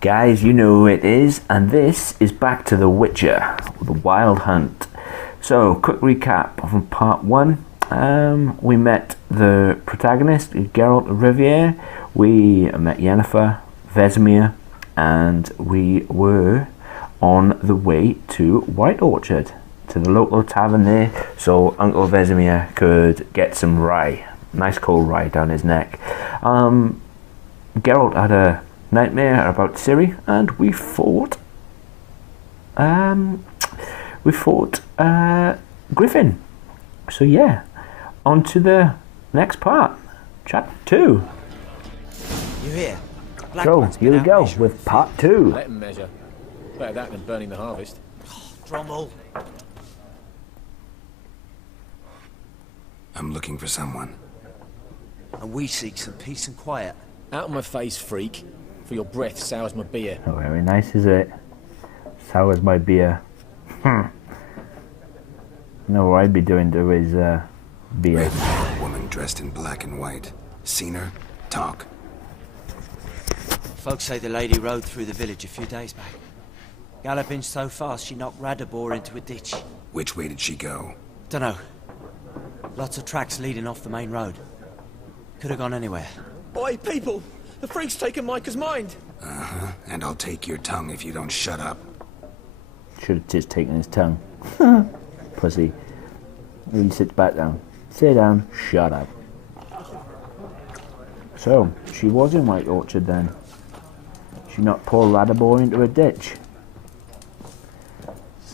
Guys, you know who it is, and this is back to The Witcher, The Wild Hunt. So, quick recap from part 1. We met the protagonist, Geralt of Rivia. We met Yennefer, Vesemir, and we were on the way to White Orchard, to the local tavern there, so Uncle Vesemir could get some rye, nice cold rye down his neck. Geralt had a nightmare about Ciri, and we fought Griffin. So yeah, on to the next part, chapter 2. You here? So here we go with part 2. Let them measure. Better that than burning the harvest. Drommel. I'm looking for someone. And we seek some peace and quiet. Out of my face, freak. For your breath sours my beer. Oh, very nice, is it? Sours my beer. You know what I'd be doing to his beer. A woman dressed in black and white. Seen her? Talk. Folks say the lady rode through the village a few days back. Galloping so fast she knocked Radabor into a ditch. Which way did she go? Dunno. Lots of tracks leading off the main road. Could have gone anywhere. Oi, people! The freak's taken Micah's mind! Uh-huh. And I'll take your tongue if you don't shut up. Should have just taken his tongue. Pussy. He sits back down. Sit down. Shut up. So, she was in White Orchard then. She knocked poor Radabor into a ditch.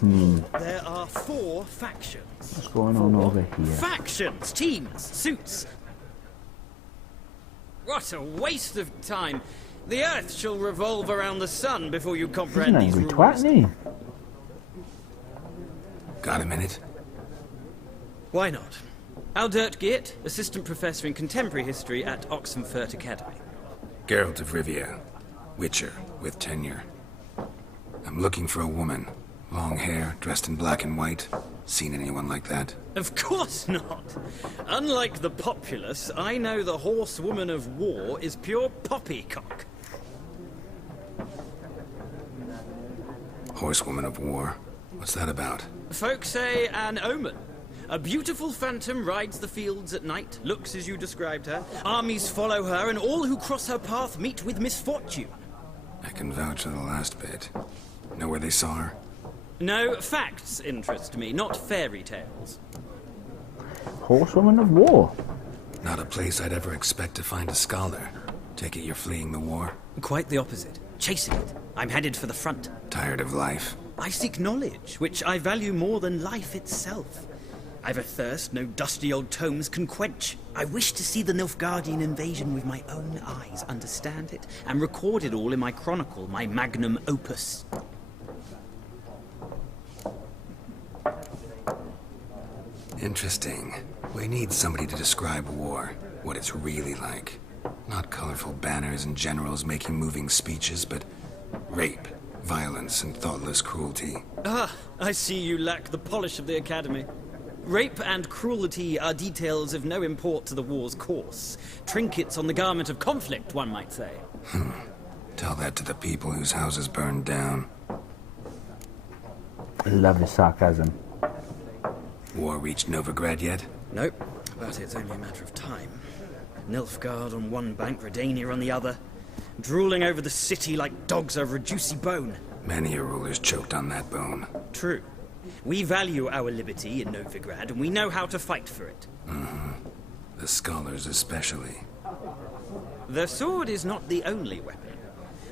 There are 4 factions. What's going on over here? Factions, teams, suits. What a waste of time. The earth shall revolve around the sun before you He's comprehend an these angry rules. twat, isn't he? Got a minute? Why not? Aldert Geert, assistant professor in contemporary history at Oxenfurt Academy. Geralt of Rivia. Witcher, with tenure. I'm looking for a woman. Long hair, dressed in black and white. Seen anyone like that? Of course not. Unlike the populace, I know the horsewoman of war is pure poppycock. Horsewoman of war? What's that about? Folks say an omen. A beautiful phantom rides the fields at night, looks as you described her. Armies follow her, and all who cross her path meet with misfortune. I can vouch for the last bit. Know where they saw her? No, facts interest me, not fairy tales. Horsewoman of war. Not a place I'd ever expect to find a scholar. Take it you're fleeing the war? Quite the opposite. Chasing it. I'm headed for the front. Tired of life? I seek knowledge, which I value more than life itself. I've a thirst no dusty old tomes can quench. I wish to see the Nilfgaardian invasion with my own eyes, understand it, and record it all in my chronicle, my magnum opus. Interesting. We need somebody to describe war, what it's really like. Not colorful banners and generals making moving speeches, but rape, violence, and thoughtless cruelty. Ah, I see you lack the polish of the Academy. Rape and cruelty are details of no import to the war's course. Trinkets on the garment of conflict, one might say. Tell that to the people whose houses burned down. I love his sarcasm. War reached Novigrad yet? Nope, but it's only a matter of time. Nilfgaard on one bank, Redania on the other. Drooling over the city like dogs over a juicy bone. Many a ruler's choked on that bone. True. We value our liberty in Novigrad, and we know how to fight for it. The scholars especially. The sword is not the only weapon.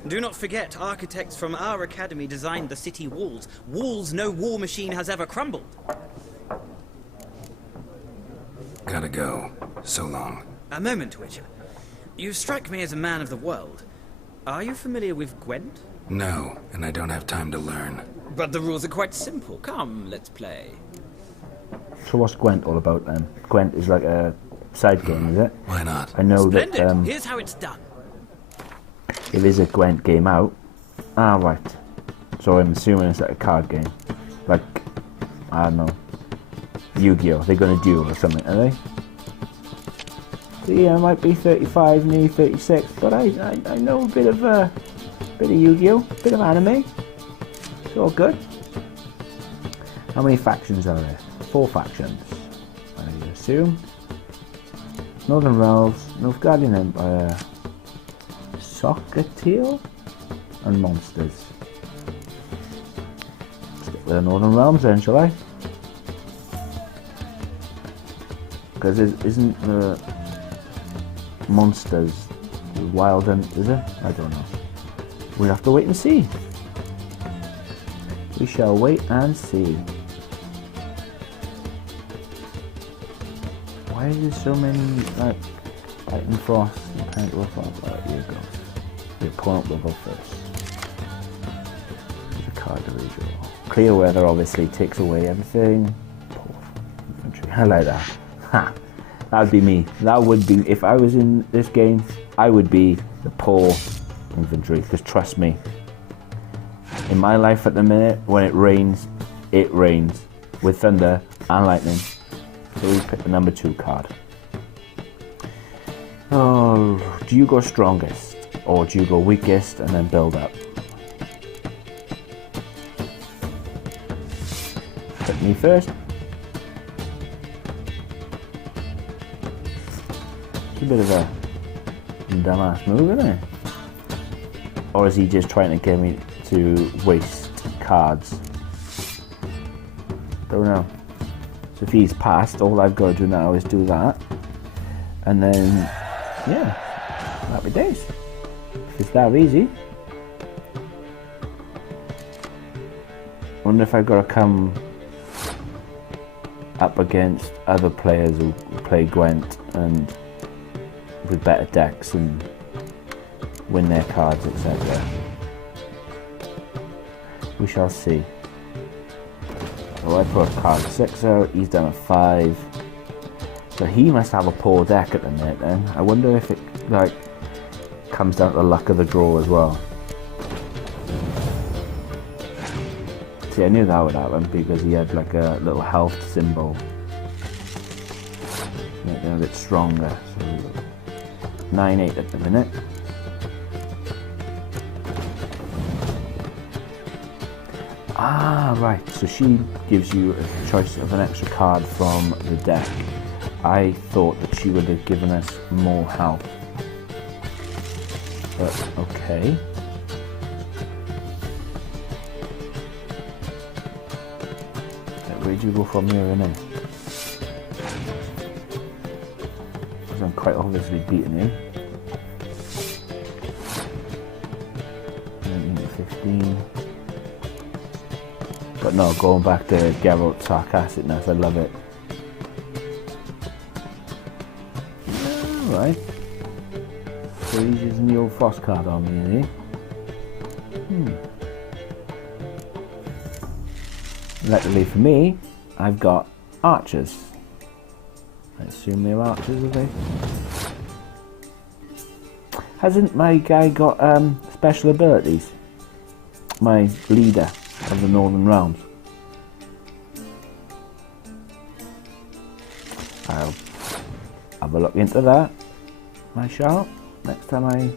Do not forget, architects from our academy designed the city walls. Walls no war machine has ever crumbled. Gotta go. So long. A moment, Witcher. You strike me as a man of the world. Are you familiar with Gwent? No, and I don't have time to learn. But the rules are quite simple. Come, let's play. So what's Gwent all about then? Gwent is like a side game, is it? Why not? I know Splendid. that Here's how it's done. there is a Gwent game out. Ah, right. So I'm assuming it's like a card game. Like, I don't know. Yu-Gi-Oh! They're gonna duel or something, are they? So yeah, I might be 35, nearly 36, but I know a bit of Bit of Yu-Gi-Oh, bit of anime. It's all good. How many factions are there? 4 factions, I assume. Northern Realms, Nilfgaardian Empire, Soccerteal, and Monsters. Stick with the Northern Realms then, shall I? Because isn't the Monsters the Wild Hunt, is it? I don't know. We'll have to wait and see. We shall wait and see. Why is there so many, like, Titan Frost and Panther Frost? Oh, here it goes. We're pulling up the above first. There's a card to redraw. Clear weather obviously takes away everything. Poor infantry. I like that. Ha! That would be me. That would be, if I was in this game, I would be the poor infantry. Because trust me, in my life at the minute, when it rains with thunder and lightning. So we pick the number 2 card. Oh, do you go strongest or do you go weakest and then build up? Pick me first. It's a bit of a dumbass move, isn't it? Or is he just trying to get me to waste cards? Don't know. So if he's passed, all I've got to do now is do that. And then, yeah, happy days. If it's that easy. Wonder if I've got to come up against other players who play Gwent and with better decks and win their cards, etc. We shall see. So I put a card 6 out, he's done a 5. So he must have a poor deck at the minute then. I wonder if it like comes down to the luck of the draw as well. See, I knew that would happen because he had like a little health symbol. Make them a bit stronger. So 9-8 at the minute. Ah, right. So she gives you a choice of an extra card from the deck. I thought that she would have given us more health. But, okay. Where do you go from here and in? Because I'm quite obviously beating him. 19 to 15. But no, going back to Geralt's sarcasticness, I love it. Alright. So he's using the old Frost card on me, is he? Luckily for me, I've got archers. I assume they're archers, are they? Hasn't my guy got special abilities? My leader of the Northern Realms. I'll have a look into that. I shall. Next time I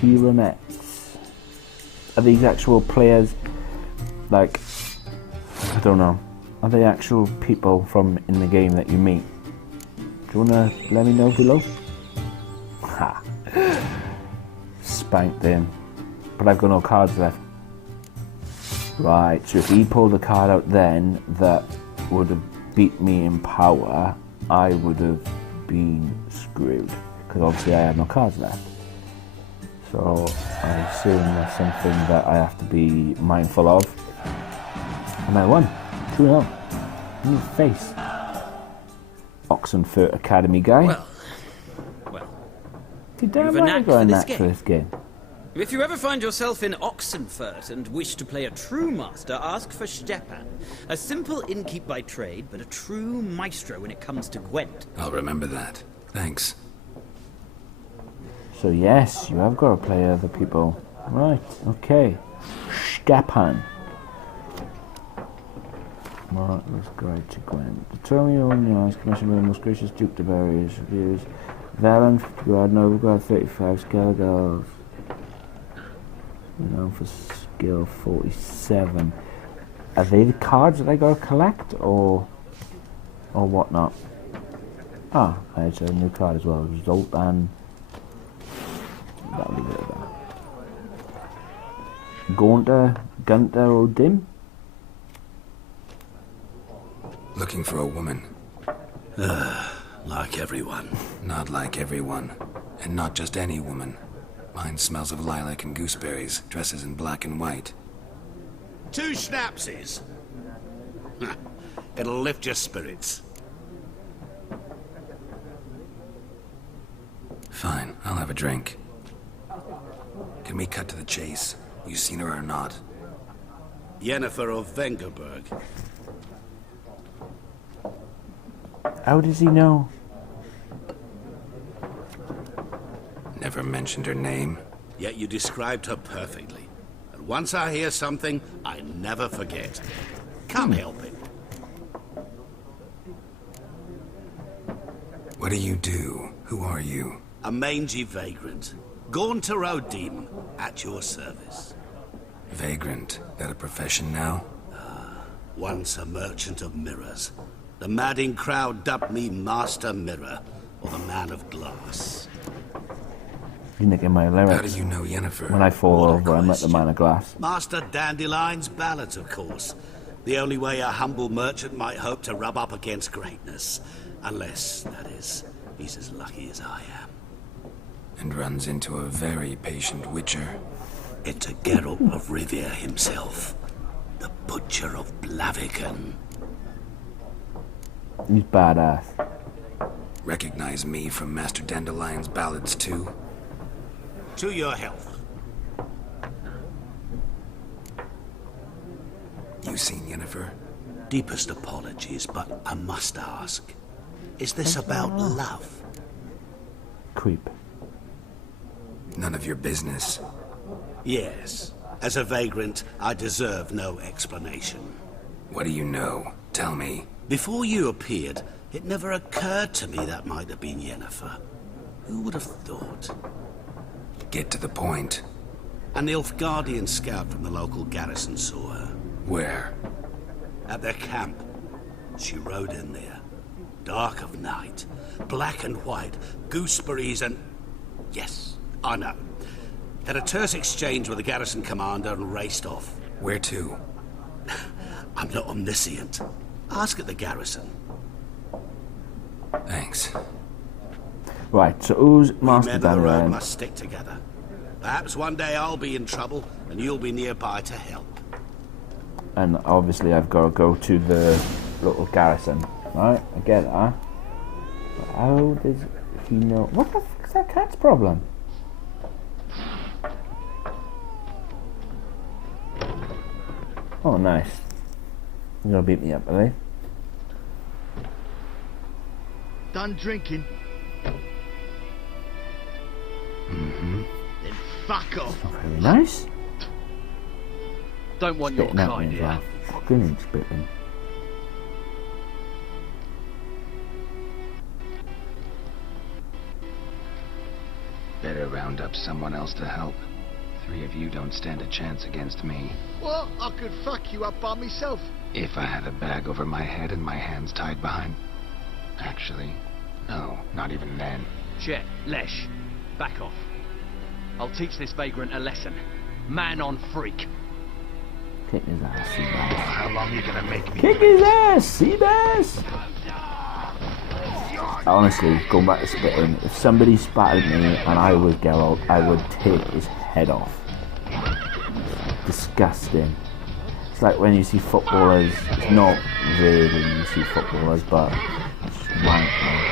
hero mets. Are these actual players, like, I don't know, are they actual people from in the game that you meet? Do you wanna let me know below? Ha! Spanked him. But I've got no cards left. Right, so if he pulled a card out then that would have beat me in power, I would have been screwed. Because obviously I had no cards left. So I assume that's something that I have to be mindful of. And I won. 2-0. In your face. Oxenfurt Academy guy. Well. You damn you've a right knack I got a for this knack game. for this game. If you ever find yourself in Oxenfurt and wish to play a true master, ask for Stepan. A simple innkeep by trade, but a true maestro when it comes to Gwent. I'll remember that. Thanks. So yes, you have got to play other people. Right, okay. Stepan. Marvelous Guide to Gwent. Determine your own eyes, commission by the most gracious Duke de Barry's reviews. Valen, 50 guard, Novigrad, 35, Scale Girls. For skill 47. Are they the cards that I gotta collect, or whatnot? Ah, there's a new card as well. Result and that'll leave it there. Gunter or Dim? Looking for a woman. Like everyone. Not like everyone. And not just any woman. Mine smells of lilac and gooseberries, dresses in black and white. 2 schnapsies. It'll lift your spirits. Fine, I'll have a drink. Can we cut to the chase? You seen her or not? Yennefer of Vengerberg. How does he know? Never mentioned her name. Yet you described her perfectly. And once I hear something, I never forget. Can't help it. What do you do? Who are you? A mangy vagrant. Gaunter O'Demon, at your service. Vagrant. That a profession now? Once a merchant of mirrors. The madding crowd dubbed me Master Mirror, or the Man of Glass. You're nicking my lyrics. How do you know Yennefer? When I fall over, I'm at the Man of Glass. Master Dandelion's ballads, of course. The only way a humble merchant might hope to rub up against greatness. Unless, that is, he's as lucky as I am. And runs into a very patient witcher. Into Geralt of Rivia himself. The Butcher of Blaviken. He's badass. Recognize me from Master Dandelion's ballads too? To your health. You seen Yennefer? Deepest apologies, but I must ask. Is this about love? Creep. None of your business. Yes. As a vagrant, I deserve no explanation. What do you know? Tell me. Before you appeared, it never occurred to me that might have been Yennefer. Who would have thought? Get to the point. A Nilfgaardian scout from the local garrison saw her. Where? At their camp. She rode in there. Dark of night. Black and white. Gooseberries and... Yes, I know. Had a terse exchange with the garrison commander and raced off. Where to? I'm not omniscient. Ask at the garrison. Thanks. Right, so who's We Master men of the road Dandelion? must stick together. Perhaps one day I'll be in trouble and you'll be nearby to help. And obviously I've got to go to the local garrison. Right, I get that. But how does he know? What the fuck is that cat's problem? Oh, nice. You're gonna beat me up, are they? Done drinking? Mm-hmm. Then fuck off. Not very nice. Don't want your Spitting at kind me as here. well. Fucking spitting. Better round up someone else to help. 3 of you don't stand a chance against me. Well, I could fuck you up by myself. If I had a bag over my head and my hands tied behind... Actually, no, not even then. Chet, Lesh, back off. I'll teach this vagrant a lesson. Man on freak. Kick his ass, Seabass. How long you gonna make me? Kick his ass, Seabass! Honestly, going back to spitting, if somebody spatted me and I was Geralt, I would take his head off. Disgusting. It's like when you see footballers, it's not really when you see footballers, but it's rank, man.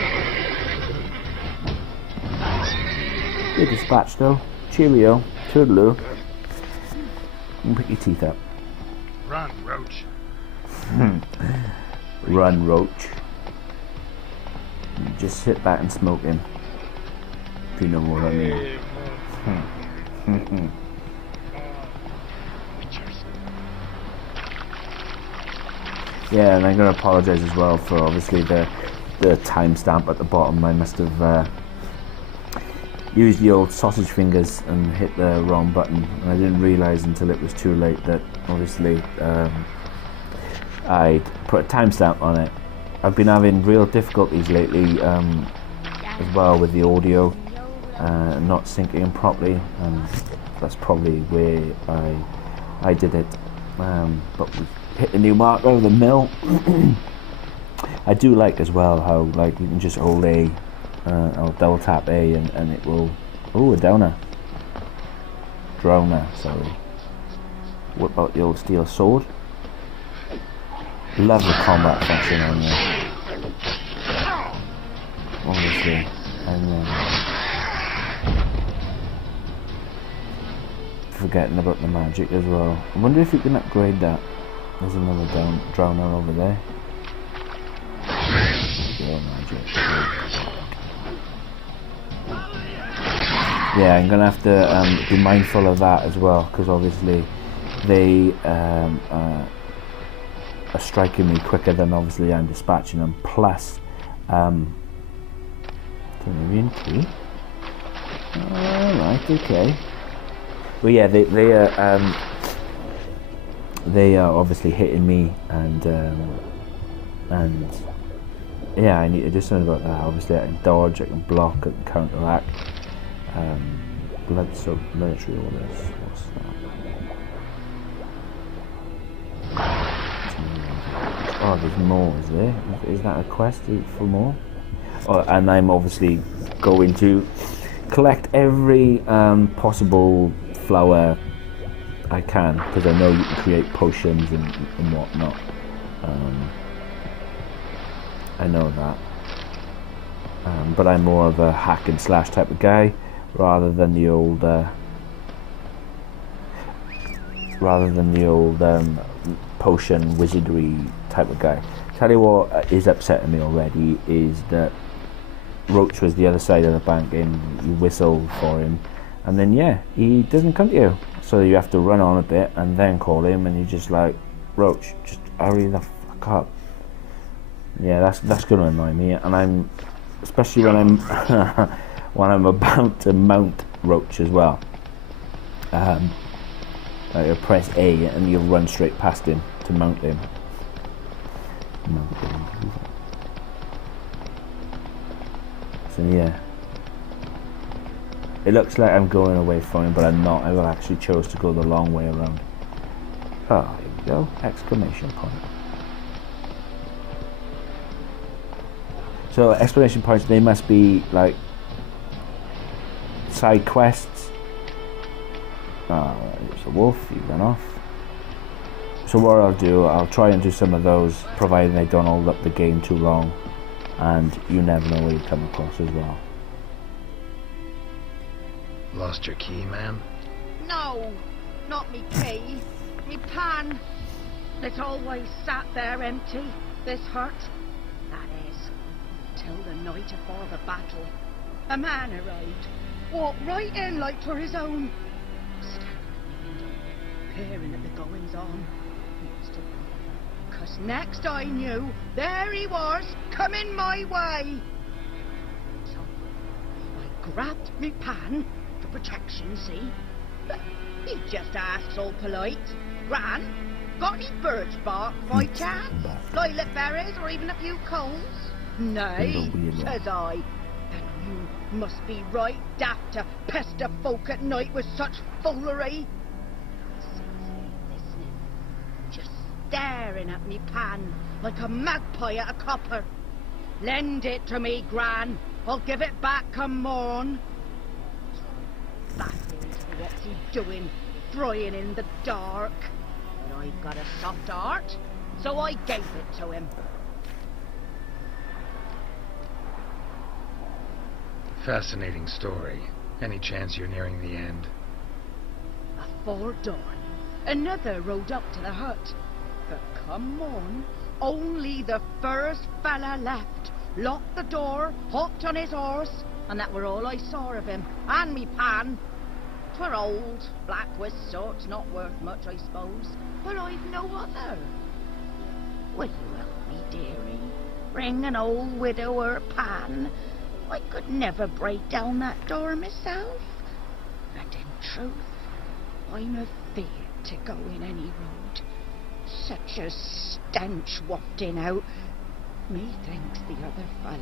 Good dispatch though. Cheerio. Toodaloo. You can pick your teeth up. Run, Roach. Run, Roach. You just sit back and smoke him. If you know what I mean. Yeah, and I'm going to apologise as well for obviously the timestamp at the bottom. I must have used the old sausage fingers and hit the wrong button, and I didn't realise until it was too late that obviously I put a timestamp on it. I've been having real difficulties lately as well with the audio not syncing properly, and that's probably where I did it. But we hit the new marker of the mill. I do like as well how like you can just hold A or double tap A and it will. Oh, a droner, sorry. What about the old steel sword? Love the combat function on there, obviously, and then forgetting about the magic as well. I wonder if you can upgrade that. There's another drowner over there. Yeah, I'm gonna have to be mindful of that as well, because obviously they are striking me quicker than obviously I'm dispatching them. Plus, alright, okay. But yeah, they are obviously hitting me, and yeah, I need to do something about that. Obviously, I can dodge, I can block, I can counteract. Blood-soaked military orders. What's that? Oh, there's more, is there? Is that a quest for more? Oh, and I'm obviously going to collect every possible flower I can, because I know you can create potions and whatnot. I know that. But I'm more of a hack and slash type of guy, rather than the old potion wizardry type of guy. Tell you what is upsetting me already is that Roach was the other side of the bank, and you whistle for him, and then yeah, he doesn't come to you, so you have to run on a bit and then call him, and you're just like, Roach, just hurry the fuck up. Yeah, that's gonna annoy me, and I'm especially when I'm when I'm about to mount Roach as well. You press A and you'll run straight past him to mount him. So yeah, it looks like I'm going away from him, but I'm not. I actually chose to go the long way around. Oh, here we go! Exclamation point. So exclamation points, they must be like side quests. It's a wolf, he ran off. So what I'll do, I'll try and do some of those, providing they don't hold up the game too long, and you never know what you come across as well. Lost your key, ma'am? No, not me key, me pan. It's always sat there empty, this hut. That is, till the night afore the battle. A man arrived, walked right in like 'twere his own. Peering at the goings on. 'Cause next I knew, there he was, coming my way. So I grabbed me pan for protection, see? But he just asks all polite, Gran, got any birch bark by chance? Lilac berries or even a few coals? Nay, says I. And you must be right daft to pester folk at night with such foolery. Staring at me pan like a magpie at a copper. Lend it to me, Gran. I'll give it back come morn. Baffled, what's he doing, frying in the dark? But I've got a soft heart, so I gave it to him. Fascinating story. Any chance you're nearing the end? Afore dawn, another rode up to the hut. But come on, only the first fella left, locked the door, hopped on his horse, and that were all I saw of him, and me pan. 'Twere old, black with sorts, not worth much, I suppose, but I've no other. Will you help me, dearie? Bring an old widower pan? I could never break down that door myself. And in truth, I'm afeard to go in any road. Such a stench wafting out. Methinks the other fellow.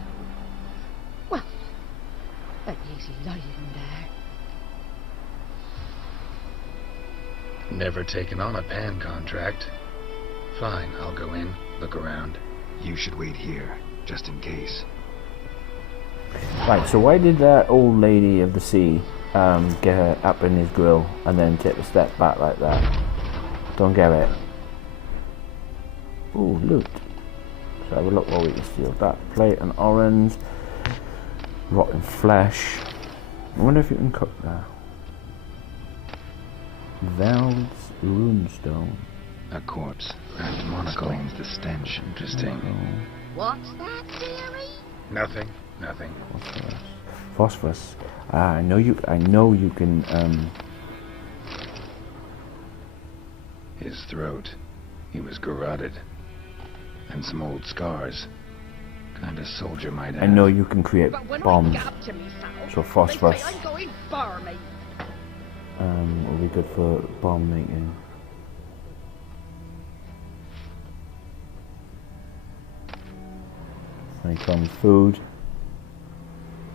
Well, but he's lying there. Never taken on a pan contract. Fine, I'll go in, look around. You should wait here, just in case. Right, so why did that old lady of the sea get her up in his grill and then take a step back like that? Don't get it. Ooh, loot. So have a look what we can steal. That plate and orange. Rotten flesh. I wonder if you can cook that. Valve's runestone. A corpse. Wrapped monocle. Explains the stench. Interesting. What's that, dearie? Nothing. Nothing. Phosphorus. Ah, I know you can His throat. He was garroted. And some old scars. Kind of soldier might have. I know you can create But when bombs. I get up to myself, So phosphorus they say I'm going barmy. will be good for bomb making. Honeycomb food.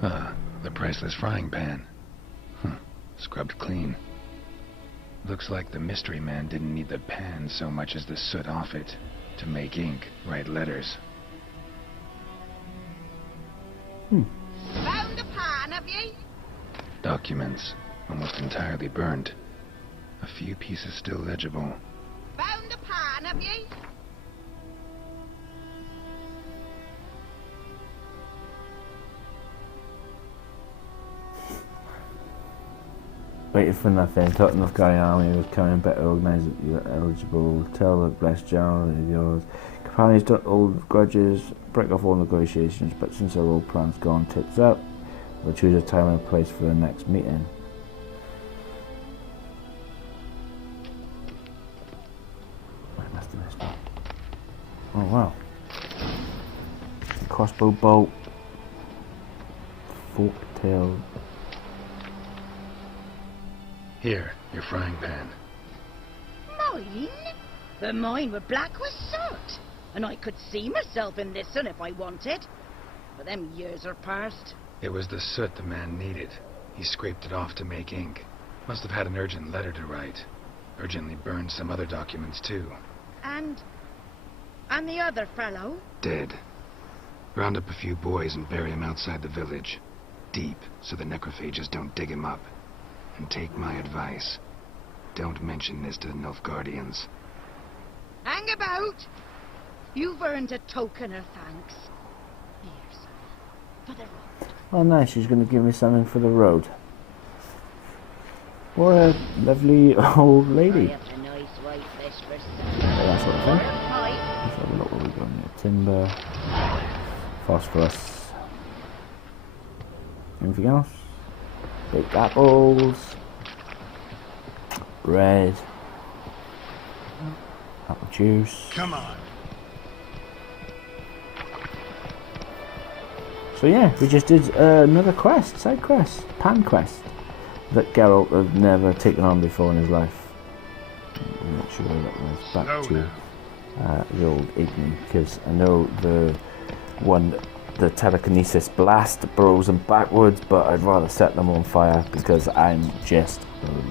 Ah, the priceless frying pan. Scrubbed clean. Looks like the mystery man didn't need the pan so much as the soot off it to make ink, write letters. Found the pan, have ye? Documents, almost entirely burned. A few pieces still legible. Found the pan, have ye? Waited for nothing. Thought the Northgard army was coming better organised. You're eligible. Tell the blessed general it is yours. Companions don't hold grudges. Break off all negotiations. But since our old plan's gone tits up, we'll choose a time and a place for the next meeting. I must have missed it. Oh wow. Crossbow bolt. Fork-tailed. Here, your frying pan. Mine? The mine were black with soot. And I could see myself in this one if I wanted. But them years are past. It was the soot the man needed. He scraped it off to make ink. Must have had an urgent letter to write. Urgently burned some other documents too. And the other fellow? Dead. Round up a few boys and bury him outside the village. Deep, so the necrophages don't dig him up. And take my advice. Don't mention this to the Nilfgaardians. Hang about! You've earned a token of thanks. Here, son, for the road. Oh nice, she's going to give me something for the road. What a lovely old lady. I have a nice white fish for That sort of thing. Hi. Let's have a look what we've got here. Timber. Phosphorus. Anything else? Baked apples. Bread. Apple juice. Come on. So yeah, we just did another quest, side quest, pan quest, that Geralt had never taken on before in his life. I'm not sure where that was. Back to the old Igni, because I know the telekinesis blast blows them backwards, but I'd rather set them on fire because I'm just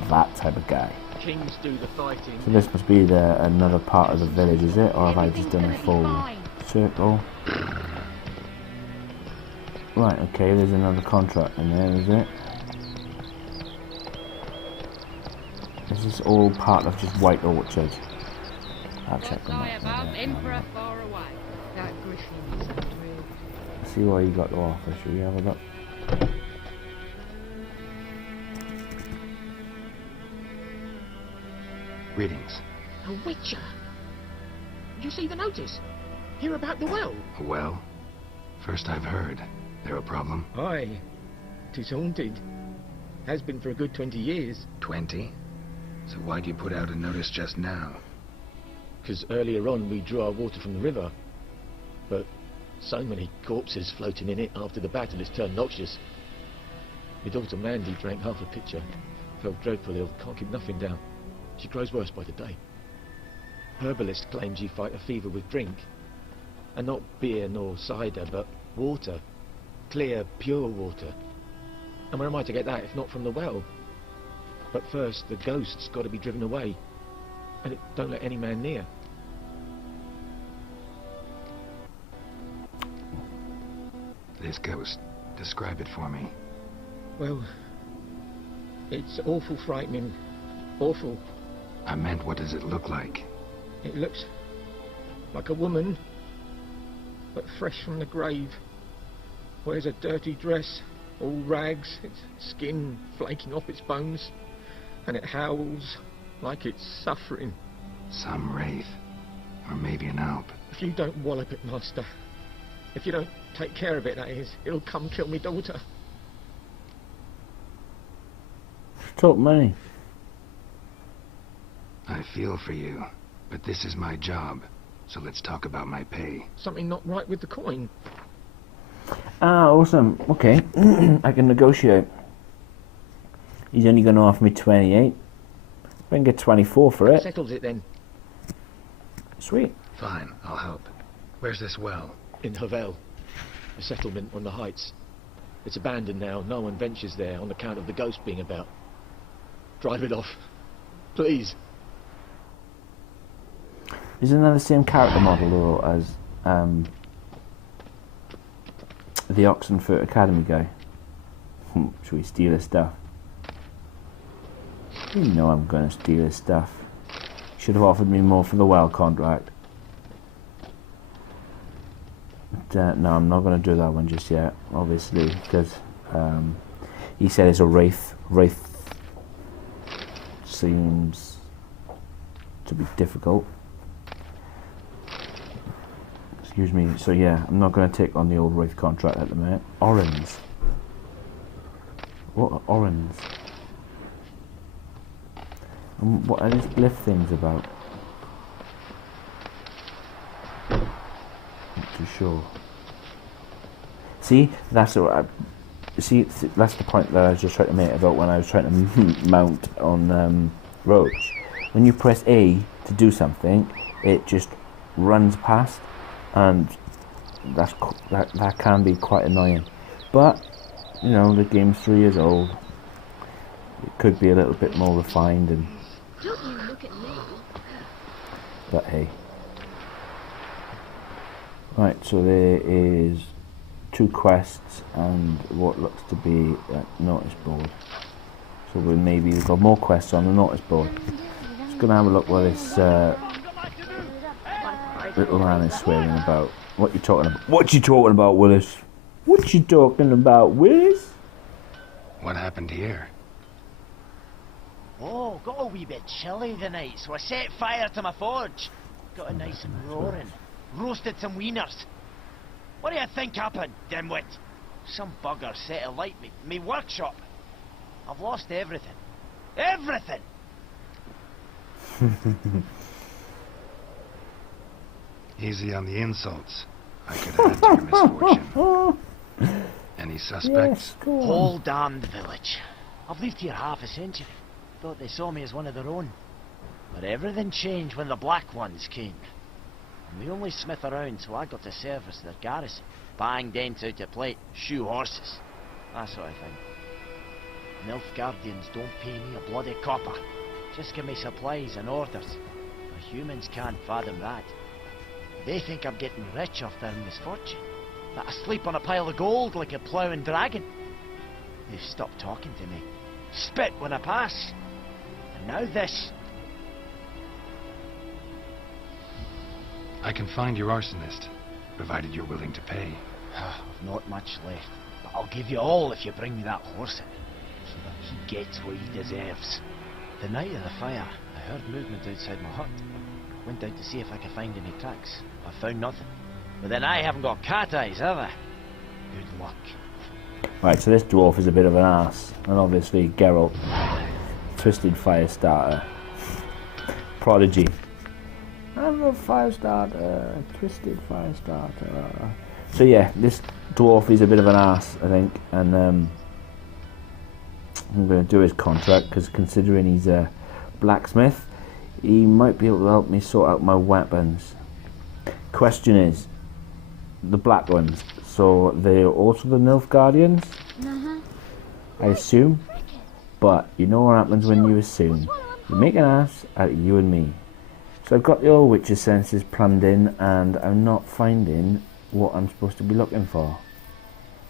that type of guy. Kings do the fighting. So this must be another part of the village, is it? Or have I just done a full circle? Right, okay, there's another contract in there, is it? Is this all part of just White Orchard? I'll check them out. Emperor far away. That Griffin's unreal. See what you got to offer, shall we have a look? Greetings. A witcher? You see the notice? Hear about the well? A well? First I've heard. There a problem? Aye. 'Tis haunted. Has been for a good 20 years. 20? So why'd you put out a notice just now? 'Cause earlier on we drew our water from the river. But So many corpses floating in it after the battle it's turned noxious. My daughter Mandy drank half a pitcher. Felt dreadful ill, can't keep nothing down. She grows worse by the day. Herbalist claims you fight a fever with drink. And not beer nor cider, but water. Clear, pure water. And where am I to get that if not from the well? But first, the ghost's got to be driven away. And it don't let any man near. This ghost, describe it for me. Well, it's awful frightening. Awful. I meant, what does it look like? It looks like a woman, but fresh from the grave. Wears a dirty dress, all rags, its skin flaking off its bones, and it howls like it's suffering. Some wraith, or maybe an alp. If you don't wallop it, Master, if you don't take care of it, that is, it'll come kill me daughter. Talk money. I feel for you, but this is my job, so let's talk about my pay. Something not right with the coin. Ah, awesome. Okay, I can negotiate. He's only going to offer me 28. I can get 24 for it. Settles it then. Sweet. Fine, I'll help. Where's this well? In Havel, a settlement on the heights. It's abandoned now. No one ventures there on account of the ghost being about. Drive it off, please. Isn't that the same character model though as the Oxenford Academy guy? Should we steal his stuff? You know I'm going to steal his stuff. Should have offered me more for the well contract. But, no, I'm not going to do that one just yet, obviously, because he said it's a wraith. Wraith seems to be difficult. Excuse me. So yeah, I'm not going to take on the old wraith contract at the minute. Orange. What are orange? And what are these bliff things about? Not too sure. See, that's what see, that's the point that I was just trying to make about when I was trying to mount on Roach. When you press A to do something, it just runs past, and that can be quite annoying. But you know, the game's 3 years old. It could be a little bit more refined, and Don't you look at me. but hey. Right, so there is 2 quests and what looks to be a notice board. So we've got more quests on the notice board. Just gonna have a look what this little man is swearing about. What you talking about? What you talking about, Willis? What you talking about, Willis? What happened here? Oh, got a wee bit chilly tonight, so I set fire to my forge. Got it nice and roaring. Roasted some wieners. What do you think happened, dimwit? Some bugger set alight me workshop. I've lost everything. Everything! Easy on the insults. I could add to your misfortune. Any suspects? Yes, whole damned village. I've lived here half a century. Thought they saw me as one of their own. But everything changed when the Black Ones came. I'm the only smith around, so I got to service their garrison. Bang dents out at plate, shoe horses. That sort of thing. Nilfgaardians don't pay me a bloody copper. Just give me supplies and orders. The humans can't fathom that. They think I'm getting rich off their misfortune. That I sleep on a pile of gold like a ploughing dragon. They've stopped talking to me. Spit when I pass. And now this. I can find your arsonist, provided you're willing to pay. I've not much left, but I'll give you all if you bring me that horse in, so that he gets what he deserves. The night of the fire, I heard movement outside my hut. Went out to see if I could find any tracks. I found nothing. But then I haven't got cat eyes, have I? Good luck. Right, so this dwarf is a bit of an ass, and obviously Geralt, twisted fire starter, prodigy. I'm a fire starter, twisted fire starter. So yeah, this dwarf is a bit of an ass, I think, and I'm going to do his contract because considering he's a blacksmith, he might be able to help me sort out my weapons. Question is, the black ones, so they're also the Nilfgaardians, I assume, but you know what happens when you assume. You make an ass out of you and me. So I've got the old Witcher senses plumbed in and I'm not finding what I'm supposed to be looking for.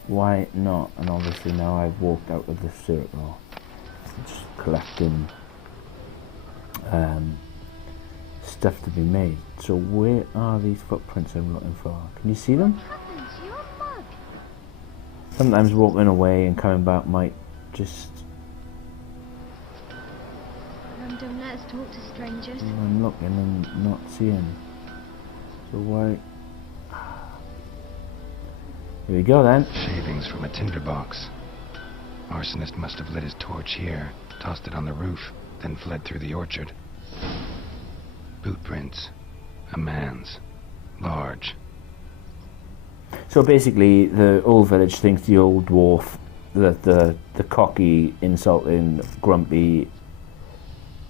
Why not? And obviously now I've walked out of the circle. Just collecting stuff to be made. So where are these footprints I'm looking for? Can you see them? Sometimes walking away and coming back might just... Don't let us talk to strangers. I'm looking and not seeing. So why... Here we go then. Shavings from a tinderbox. Arsonist must have lit his torch here, tossed it on the roof, then fled through the orchard. Boot prints. A man's. Large. So basically, the old village thinks the old dwarf, the cocky, insulting, grumpy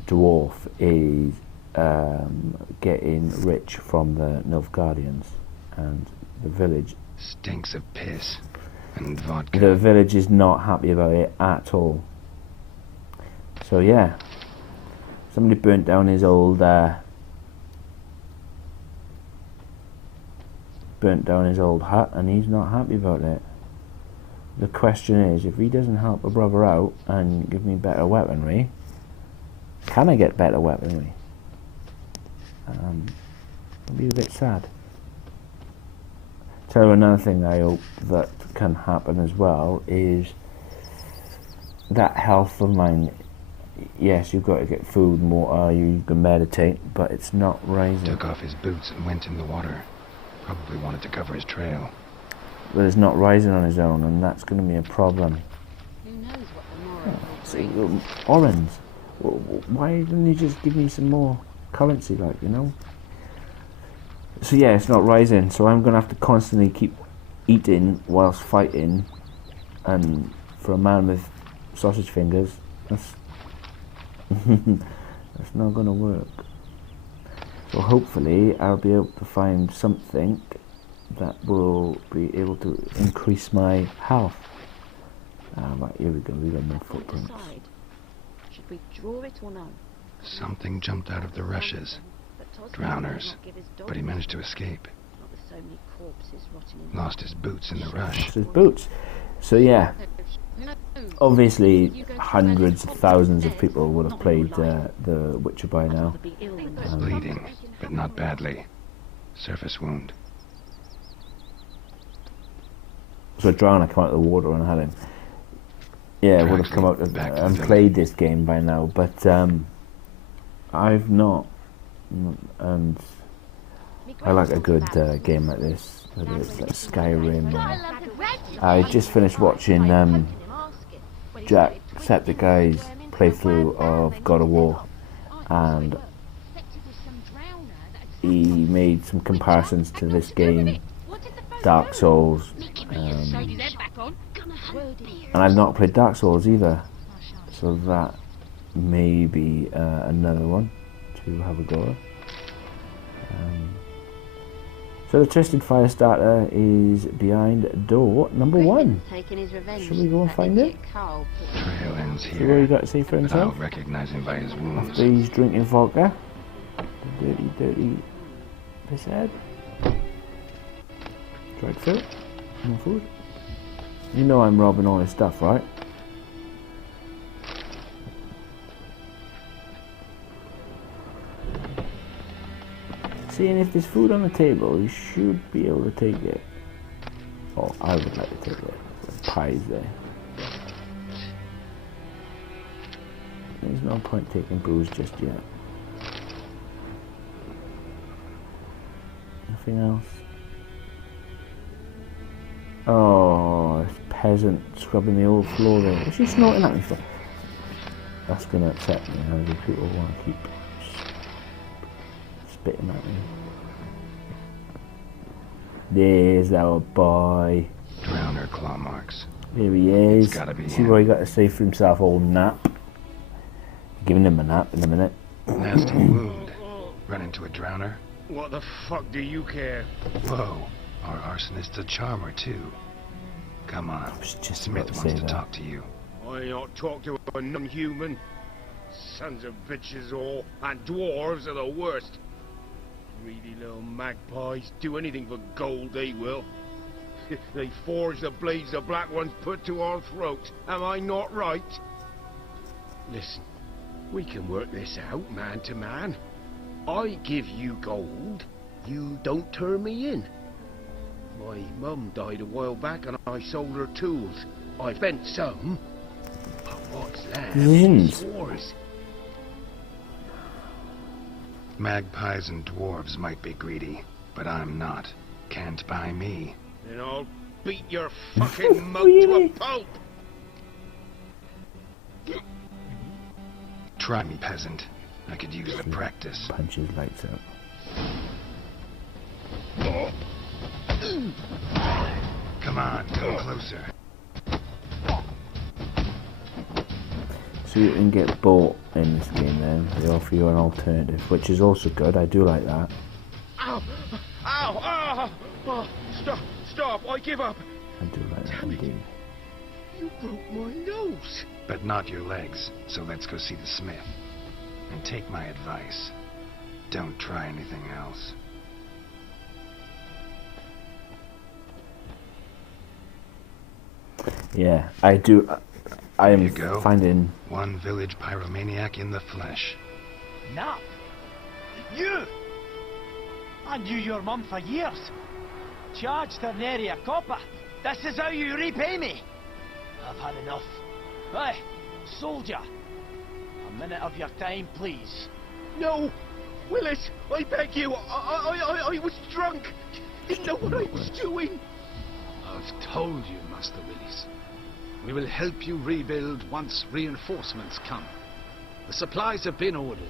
dwarf is getting rich from the Nilfgaardians, and the village stinks of piss and vodka. The village is not happy about it at all. So yeah, somebody burnt down his old hut, and he's not happy about it. The question is, if he doesn't help a brother out and give me better weaponry, can I get better weaponry? I'll be a bit sad. So another thing I hope that can happen as well is that health of mine. Yes, you've got to get food and water, you can meditate, but it's not rising. Took off his boots and went in the water. Probably wanted to cover his trail. But it's not rising on his own, and that's going to be a problem. Who knows what the moral See, orange. Why didn't you just give me some more currency, like, you know? So yeah, it's not rising, so I'm going to have to constantly keep eating whilst fighting, and for a man with sausage fingers, that's that's not going to work. So hopefully I'll be able to find something that will be able to increase my health. Right, here we go, we got more footprints. Should we draw it or no? Something jumped out of the rushes. Drowners. But he managed to escape. Lost his boots in the rush. His boots. So yeah, obviously hundreds of thousands of people would have played The Witcher by now. Bleeding, but not badly. Surface wound. So a drowner come out of the water and had him. Yeah, would have come out and played this game by now, but I've not. And I like a good game like this, whether it's like Skyrim or... I just finished watching Jacksepticeye's playthrough of God of War, and he made some comparisons to this game, Dark Souls, and I've not played Dark Souls either, so that may be another one to have a go at. So the Twisted Fire Starter is behind door number 1. Shall we go and find it? Trail ends here. See what he got to say for himself? I'll recognize him by his wounds. After he's drinking vodka. The dirty pisshead. Dried fruit. More food. You know I'm robbing all his stuff, right? Seeing if there's food on the table, you should be able to take it. Oh, I would like to take it. There's pies there. There's no point taking booze just yet. Nothing else. Oh, this peasant scrubbing the old floor there. What's she snorting at me for? That's gonna upset me. How do people want to keep spitting at me? There's our boy. Drowner claw marks. Here he is. It's gotta be See him. what he got to say for himself, old nap. Giving him a nap in a minute. Nasty wound. Run into a drowner? What the fuck do you care? Whoa. Our arsonist's a charmer, too. Come on. Just Smith about to wants say to that. talk to you. I not talk to a non-human. Sons of bitches all, and dwarves are the worst. Greedy little magpies do anything for gold, they will. They forge the blades the black ones put to our throats. Am I not right? Listen, we can work this out man to man. I give you gold, you don't turn me in. My mum died a while back and I sold her tools. I spent some, but what's left is yours. Magpies and dwarves might be greedy, but I'm not. Can't buy me. Then I'll beat your fucking moat to a pulp. Try me, peasant. I could use the practice. Punches lights out. Come on, come closer. So you can get bought in this game then. They offer you an alternative, which is also good. I do like that. Ow! Ow! Ow! Oh, stop! I give up. I do like that indeed. You broke my nose. But not your legs, so let's go see the smith. And take my advice. Don't try anything else. Yeah, I do. I am There you go. finding. One village pyromaniac in the flesh. Nap? You? I knew your mum for years. Charged her nary a copper. This is how you repay me. I've had enough. Hey, soldier. A minute of your time, please. No! Willis, I beg you, I was drunk. Didn't know what I was doing. I've told you, Master Willis. We will help you rebuild once reinforcements come. The supplies have been ordered.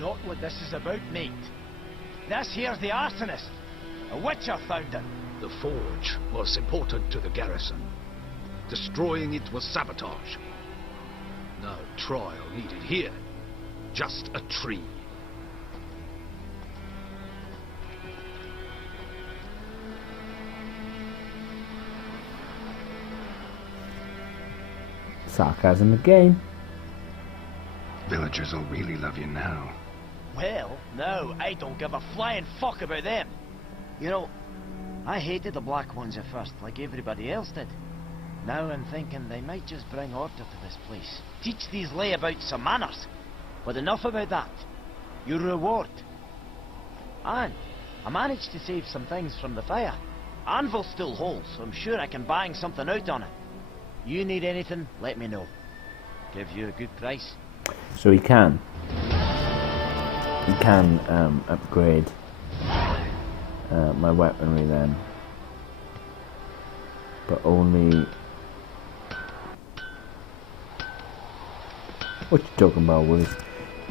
Not what this is about, mate. This here's the arsonist. A witcher found it. The forge was important to the garrison. Destroying it was sabotage. No trial needed here. Just a tree. Sarcasm again. Villagers will really love you now. Well, no, I don't give a flying fuck about them. You know, I hated the black ones at first, like everybody else did. Now I'm thinking they might just bring order to this place. Teach these layabouts some manners. But enough about that. Your reward. And I managed to save some things from the fire. Anvil still holds, so I'm sure I can bang something out on it. You need anything, let me know. Give you a good price. So he can. He can upgrade my weaponry then, but only. What you talking about, Willis?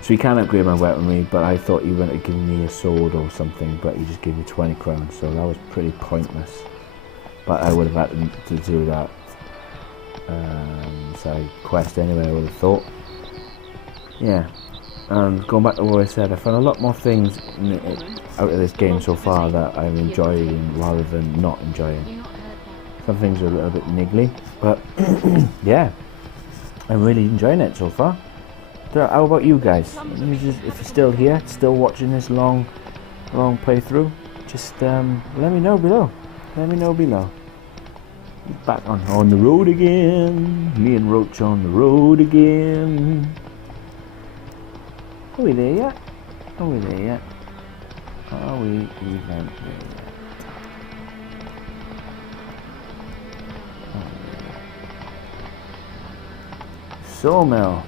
So he can upgrade my weaponry, but I thought you were going to give me a sword or something, but he just gave me 20 crowns, so that was pretty pointless. But I would have had to do that side quest anyway, I would have thought. Yeah, and going back to what I said, I found a lot more things out of this game so far that I'm enjoying rather than not enjoying. Some things are a little bit niggly, but yeah, I'm really enjoying it so far. So how about you guys? If you're still here, still watching this long playthrough, just let me know below. Let me know below. Back on the road again. Me and Roach on the road again. Are we there yet? Are we there yet? Are we even there yet? Sawmill.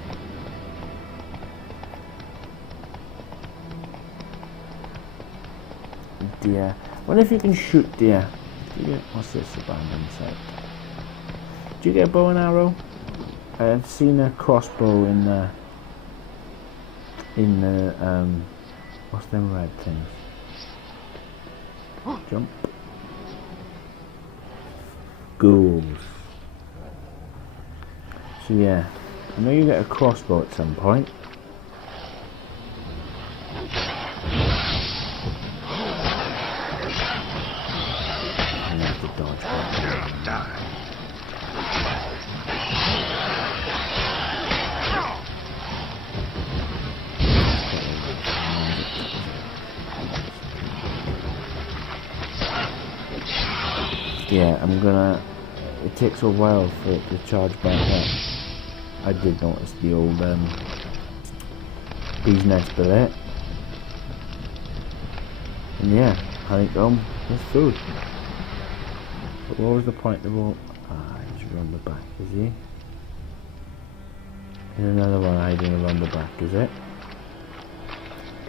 Deer. Wonder if you can shoot deer. What's this abandoned site? Do you get a bow and arrow? I've seen a crossbow in the what's them red things? Jump. ghouls. So yeah, I know you get a crossbow at some point. And that's the dodge. Die. Yeah, I'm gonna... It takes a while for it to charge back up. I did notice the old bee's nest billet. And yeah, honeycomb is food. But what was the point of all... Ah, he's around the back, is he? There's another one hiding around the back, is it?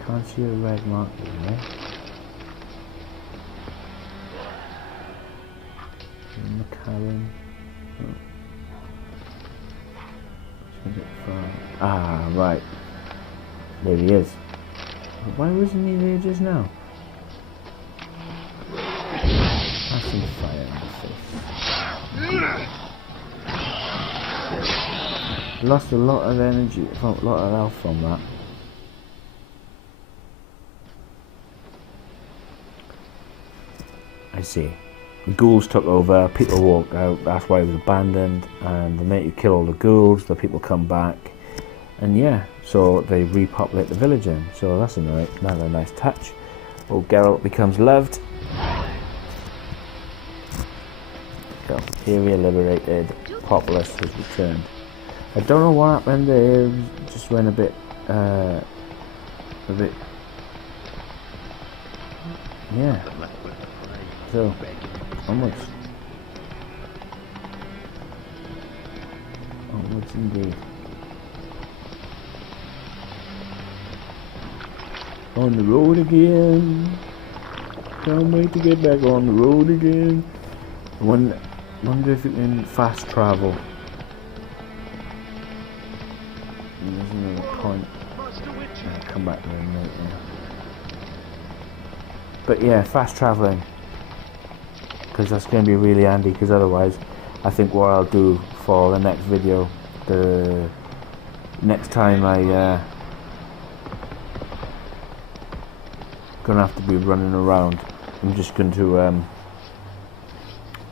Can't see a red mark there. In the cabin. Oh. Ah, right. There he is. Why wasn't he there just now? Have some fire in the face. Lost a lot of energy, a lot of health from that. I see. The ghouls took over, people walk out, that's why it was abandoned, and the minute you kill all the ghouls, the people come back, and yeah, so they repopulate the village in, so that's another nice touch. Old Geralt becomes loved. So, area liberated, populace has returned. I don't know what happened there, it just went a bit, yeah. So, onwards. Onwards indeed. On the road again. Can't wait to get back on the road again. I wonder if you can fast travel. There's another point. I'll come back to it later. But yeah, fast travelling. Because that's going to be really handy, because otherwise I think what I'll do for the next video, the next time I gonna have to be running around, I'm just going to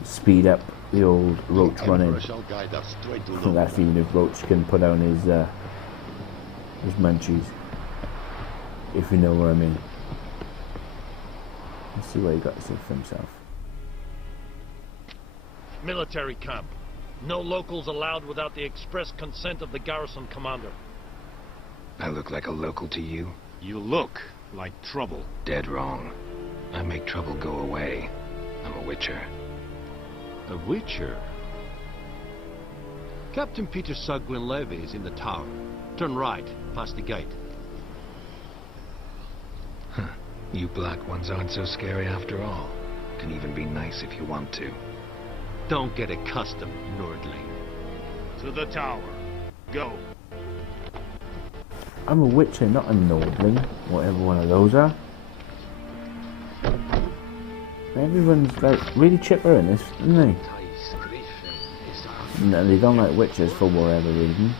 speed up the old Roach running. I think that's even if Roach can put down his munchies, if you know what I mean. Let's see what he got to say for himself. Military camp. No locals allowed without the express consent of the garrison commander. I look like a local to you? You look like trouble. Dead wrong. I make trouble go away. I'm a witcher. A witcher? Captain Peter Sugwin Levy is in the tower. Turn right, past the gate. Huh. You black ones aren't so scary after all. Can even be nice if you want to. Don't get accustomed, Nordling. To the tower. Go. I'm a witcher, not a nobling. Whatever one of those are. Everyone's like really chipper in this, isn't they? No, they don't like witches for whatever reason.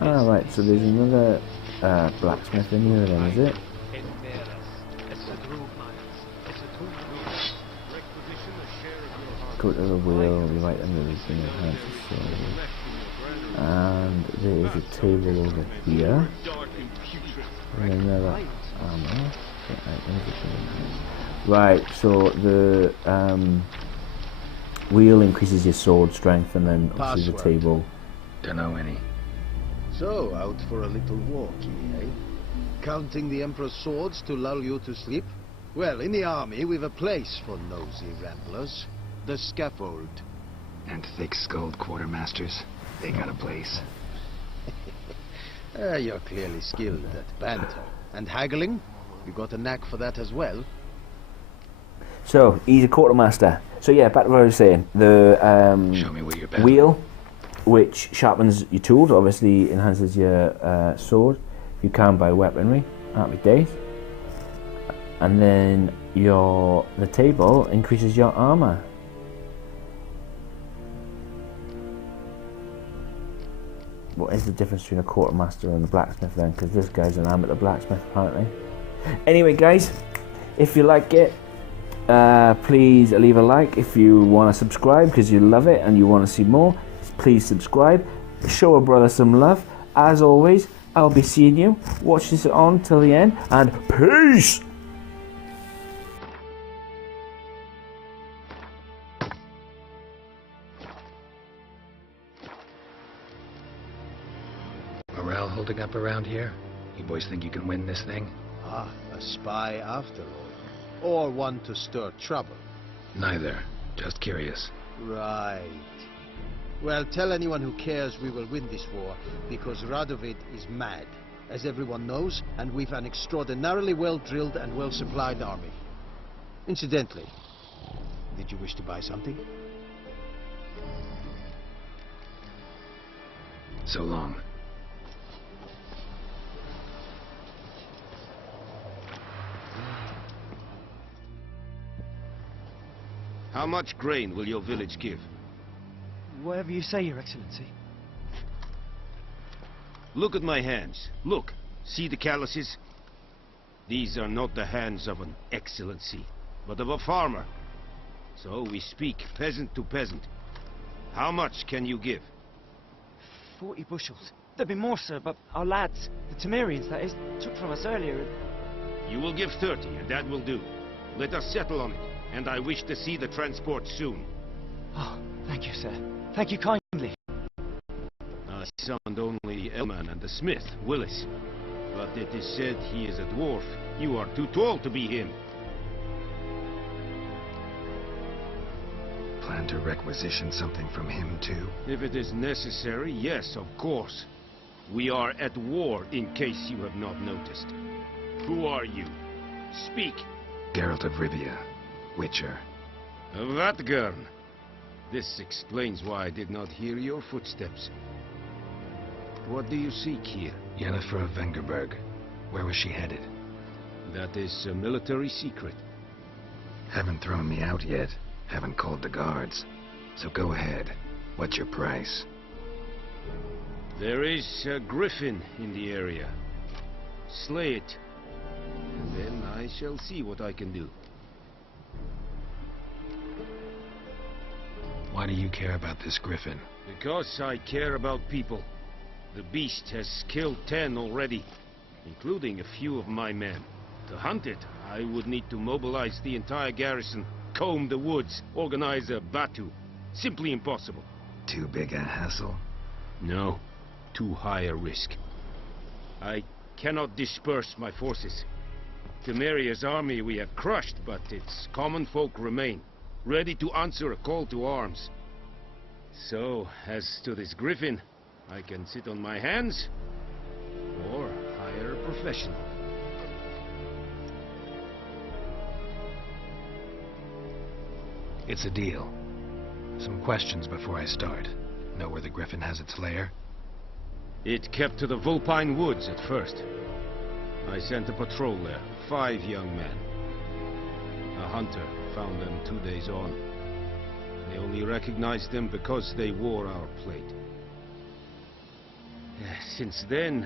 Ah, right, so there's another blacksmith in here then, is it? Go to the wheel, you might under the thing enhance the sword. And there is a table over here. And another armor. Right, so the wheel increases your sword strength, and then obviously the table. Don't know any. So, out for a little walk, eh? Counting the Emperor's swords to lull you to sleep? Well, in the army, we've a place for nosy ramblers. The scaffold. And thick-skulled quartermasters. They got a place. You're clearly skilled at banter. And haggling? You got a knack for that as well? So, he's a quartermaster. So yeah, back to what I was saying. The Show me what you're better. wheel, which sharpens your tools, obviously enhances your sword. You can buy weaponry, that'd be days. And then the table increases your armor. What is the difference between a quartermaster and a blacksmith then? Because this guy's an amateur blacksmith apparently. Anyway guys, if you like it, please leave a like. If you want to subscribe because you love it and you want to see more, please subscribe. Show a brother some love. As always, I'll be seeing you. Watch this on till the end, and peace! Morale holding up around here? You boys think you can win this thing? Ah, a spy after all. Or one to stir trouble. Neither. Just curious. Right. Well, tell anyone who cares we will win this war, because Radovid is mad, as everyone knows, and we've an extraordinarily well-drilled and well-supplied army. Incidentally, did you wish to buy something? So long. How much grain will your village give? Whatever you say, Your Excellency. Look at my hands. Look. See the calluses? These are not the hands of an excellency, but of a farmer. So we speak peasant to peasant. How much can you give? 40 bushels. There'd be more, sir, but our lads, the Temerians, that is, took from us earlier. You will give 30, and that will do. Let us settle on it, and I wish to see the transport soon. Oh, thank you, sir. Thank you kindly. I summoned only Elman and the smith, Willis. But it is said he is a dwarf. You are too tall to be him. Plan to requisition something from him, too? If it is necessary, yes, of course. We are at war, in case you have not noticed. Who are you? Speak. Geralt of Rivia, Witcher. Vatgern. This explains why I did not hear your footsteps. What do you seek here? Yennefer of Vengerberg. Where was she headed? That is a military secret. Haven't thrown me out yet. Haven't called the guards. So go ahead. What's your price? There is a griffin in the area. Slay it. And then I shall see what I can do. Why do you care about this griffin? Because I care about people. The beast has killed 10 already, including a few of my men. To hunt it, I would need to mobilize the entire garrison, comb the woods, organize a batu. Simply impossible. Too big a hassle? No, too high a risk. I cannot disperse my forces. Temeria's army we have crushed, but its common folk remain, ready to answer a call to arms. So, as to this griffin, I can sit on my hands, or hire a professional. It's a deal. Some questions before I start. Know where the griffin has its lair? It kept to the Vulpine Woods at first. I sent a patrol there, 5 young men. A hunter found them 2 days on. They only recognized them because they wore our plate. Since then,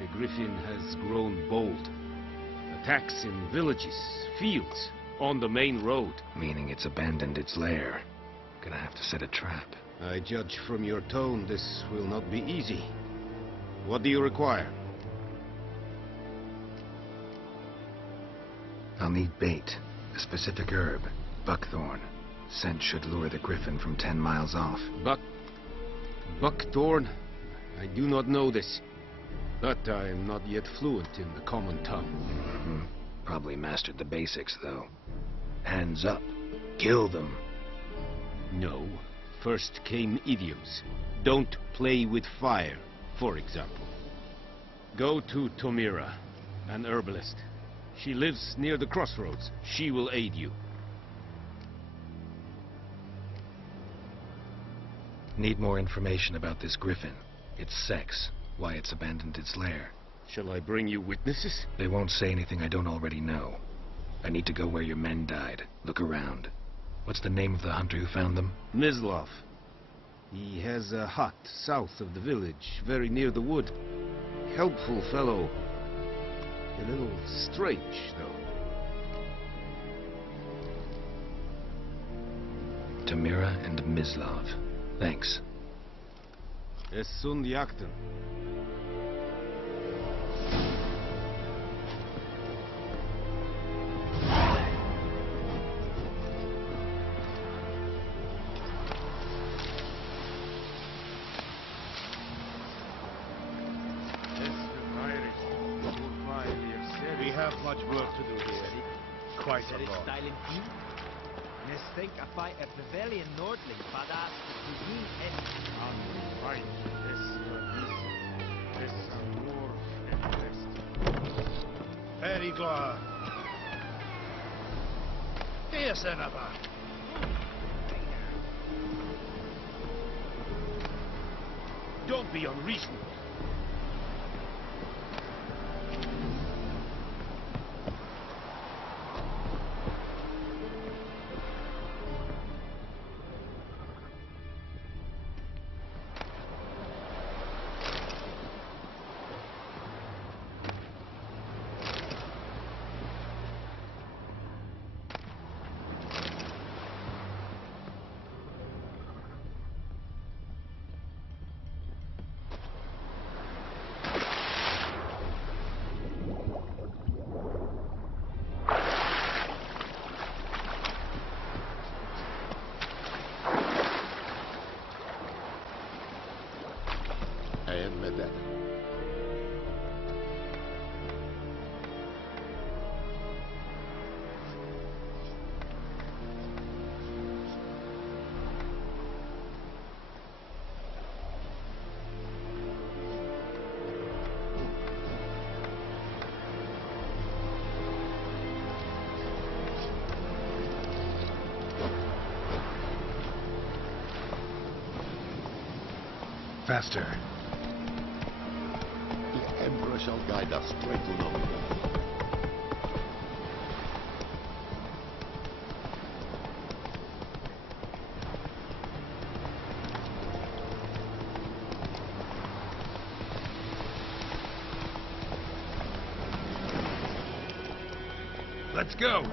the griffin has grown bold. Attacks in villages, fields, on the main road. Meaning it's abandoned its lair. Gonna have to set a trap. I judge from your tone this will not be easy. What do you require? I'll need bait. A specific herb. Buckthorn. Scent should lure the griffin from 10 miles off. Buckthorn? I do not know this. But I am not yet fluent in the common tongue. Probably mastered the basics, though. Hands up. Kill them. No. First came idioms. Don't play with fire, for example. Go to Tomira, an herbalist. She lives near the crossroads. She will aid you. Need more information about this griffin. Its sex. Why it's abandoned its lair. Shall I bring you witnesses? They won't say anything I don't already know. I need to go where your men died. Look around. What's the name of the hunter who found them? Mislov. He has a hut south of the village, very near the wood. Helpful fellow. A little strange, though. Tamira and Mislov. Thanks. Es sunt jakten. We have much work to do here. Quite a lot. Nes think I fight a pavilion nordling, but that's Fight this war and rest. Very glad. Here, Senator. Don't be unreasonable. And Medetta. Faster. The Emperor shall guide us straight to Novgorod. Let's go.